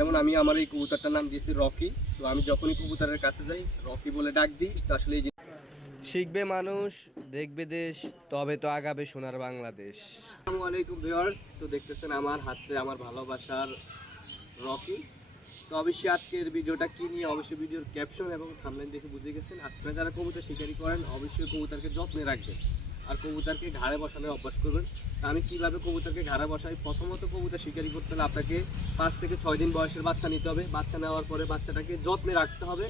যেমন আমি আমার এই কবুতরটার নাম দিয়েছি রকি। তো আমি যখনই কবুতরের কাছে যাই রকি বলে ডাক দিই তো আসলে এই শিখবে মানুষ দেখবে দেশ তবে তো আগাবে সোনার বাংলাদেশ। আসসালামু আলাইকুম ভিউয়ার্স তো দেখতেছেন আমার হাতে আমার ভালোবাসার রকি। তো অবশ্যই আজকের ভিডিওটা কি নিয়ে অবশ্যই ভিডিওর ক্যাপশন এবং থামলাইন দেখে বুঝে গেছেন। আপনারা যারা কবুতর শিকারি করেন অবশ্যই কবুতরকে যত্নে রাখবেন আর কবুতরকে ঘাড়ে বসানোর অভ্যাস করবেন। তা আমি কীভাবে কবুতরকে ঘাড়ে বসাই? প্রথমত কবুতর শিকারি করতে হলে আপনাকে পাঁচ থেকে ছয় দিন বয়সের বাচ্চা নিতে হবে। বাচ্চা নেওয়ার পরে বাচ্চাটাকে যত্নে রাখতে হবে।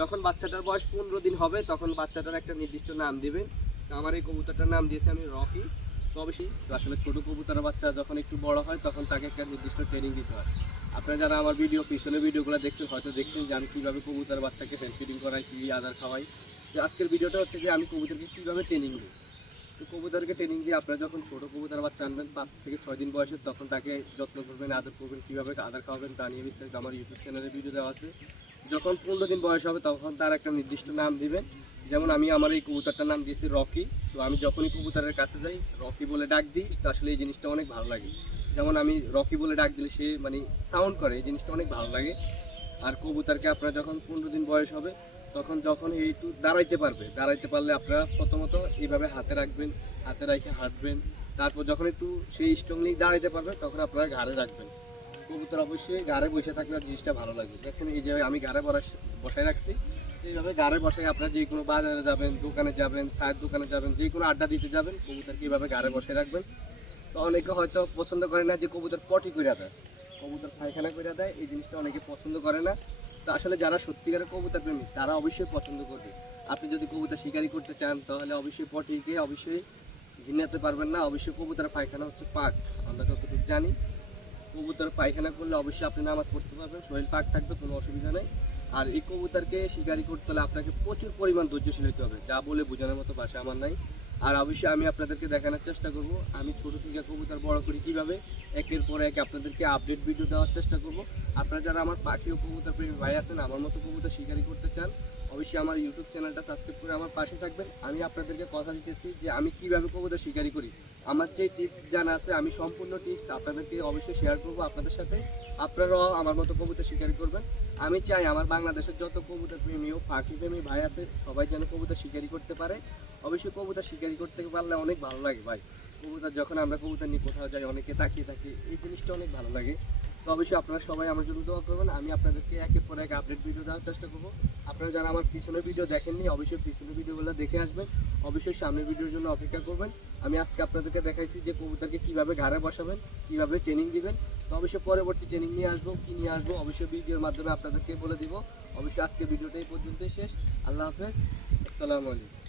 যখন বাচ্চাটার বয়স পনেরো দিন হবে, তখন বাচ্চাটার একটা নির্দিষ্ট নাম দিবেন। আমার এই কবুতরটার নাম দিয়েছি আমি রকি। তো অবশ্যই আসলে ছোট কবুতরের বাচ্চা যখন একটু বড় হয়, তখন তাকে একটা নির্দিষ্ট ট্রেনিং দিতে হয়। আপনারা যারা আমার ভিডিও পিছনে ভিডিওগুলো দেখছেন, হয়তো দেখছেন যে আমি কীভাবে কবুতর বাচ্চাকে ফ্যান করাই, কী আদার খাওয়াই। তো আজকের ভিডিওটা হচ্ছে যে আমি কবুতরকে কীভাবে ট্রেনিং দিই তো কবুতরকে ট্রেনিং দিয়ে আপনারা যখন ছোট কবুতর বাচ্চা আনবেন পাঁচ থেকে ছয় দিন বয়সে, তখন তাকে যত্ন করবেন, আদর করবেন, কীভাবে আদার খাওয়াবেন তা নিয়ে বিস্তারিত আমার ইউটিউব চ্যানেলে ভিডিও দেওয়া আছে। যখন পনেরো দিন বয়স হবে, তখন তার একটা নির্দিষ্ট নাম দিবেন। যেমন আমি আমার এই কবুতরটার নাম দিয়েছি রকি। তো আমি যখনই কবুতরের কাছে যাই, রকি বলে ডাক দিই, তো আসলে এই জিনিসটা অনেক ভালো লাগে। যেমন আমি রকি বলে ডাক দিলে সে মানে সাউন্ড করে, এই জিনিসটা অনেক ভালো লাগে। আর কবুতরকে আপনার যখন পনেরো দিন বয়স হবে তখন যখন একটু দাঁড়াইতে পারবে, দাঁড়াইতে পারলে আপনারা প্রথমত এইভাবে হাতে রাখবেন, হাতে রেখে হাঁটবেন। তারপর যখন একটু সেই স্ট্রংলি দাঁড়াইতে পারবে, তখন আপনারা ঘাড়ে রাখবেন। কবুতর অবশ্যই ঘাড়ে বসে থাকলে জিনিসটা ভালো লাগবে। দেখেন এই যে আমি বসা- বসায় রাখছি। এইভাবে ঘাড়ে বসায় আপনারা যে কোনো বাজারে যাবেন, দোকানে যাবেন, চায়ের দোকানে যাবেন, যে কোনো আড্ডা দিতে যাবেন, কবুতরকে এইভাবে ঘাড়ে বসে রাখবেন। তো অনেকে হয়তো পছন্দ করে না যে কবুতর পটি করে দেয়। কবুতর পায়খানা করে দেয়, এই জিনিসটা অনেকে পছন্দ করে না। তো আসলে যারা সত্যিকারের কবিতা প্রেমী, তারা অবশ্যই পছন্দ করবে। আপনি যদি কবিতা শিকারি করতে চান, তাহলে অবশ্যই পটিকে অবশ্যই ঘিনাতে পারবেন না। অবশ্যই কবুতার পায়খানা হচ্ছে পাক আমরা যতটুকু জানি কবুতার পায়খানা করলে অবশ্যই আপনি নামাজ পড়তে পারবেন, শরীর পাক থাকবে, কোনো অসুবিধা নেই। আর এই কবুতরকে শিকারি করতে হলে আপনাকে প্রচুর পরিমাণ ধৈর্যশীল হতে হবে। যা বলে বোঝানোর মতো ভাষা আমার নাই। আর অবশ্যই আমি আপনাদেরকে দেখানোর চেষ্টা করব। আমি ছোট থেকে কবুতর বড় করি কীভাবে, একের পর এক আপনাদেরকে আপডেট ভিডিও দেওয়ার চেষ্টা করব। আপনারা যারা আমার পাখি ও কবুতর প্রেমী ভাই আছেন, আমার মতো কবুতর শিকারি করতে চান অবশ্যই আমার ইউটিউব চ্যানেলটা সাবস্ক্রাইব করে আমার পাশে থাকবেন। আমি আপনাদেরকে কথা দিতেছি যে আমি কীভাবে কবুতর শিকারি করি। আমার যে টিপস জানা আছে, আমি সম্পূর্ণ টিপস আপনাদেরকে অবশ্যই শেয়ার করব আপনাদের সাথে। আপনারাও আমার মতো কবুতর শিকারি করবেন। আমি চাই আমার বাংলাদেশের যত কবুতর প্রেমী ও পাখি প্রেমী ভাই আছে, সবাই যেন কবুতর শিকারি করতে পারে। অবশ্যই কবুতর শিকারি করতে পারলে অনেক ভালো লাগে ভাই। কবুতর যখন আমরা কবুতর নিয়ে কোথাও যাই, অনেকে তাকিয়ে থাকি, এই জিনিসটা অনেক ভালো লাগে। তো অবশ্যই আপনারা সবাই আমার জন্য দোয়া করবেন। আমি আপনাদেরকে একের পর এক আপডেট ভিডিও দেওয়ার চেষ্টা করব। আপনারা যারা আমার পিছনের ভিডিও দেখেননি, অবশ্যই পিছনের ভিডিওগুলো দেখে আসবেন। অবশ্যই সামনের ভিডিওর জন্য অপেক্ষা করবেন। আমি আজকে আপনাদেরকে দেখাইছি যে কবুতরকে কীভাবে ঘাড়ে বসাবেন, কীভাবে ট্রেনিং দিবেন। তো অবশ্যই পরবর্তী ট্রেনিং নিয়ে আসব, কী নিয়ে আসব, অবশ্যই ভিডিওর মাধ্যমে আপনাদেরকে বলে দিব। অবশ্যই আজকে ভিডিওটা এই পর্যন্তই শেষ। আল্লাহ হাফেজ। আসসালামু আলাইকুম।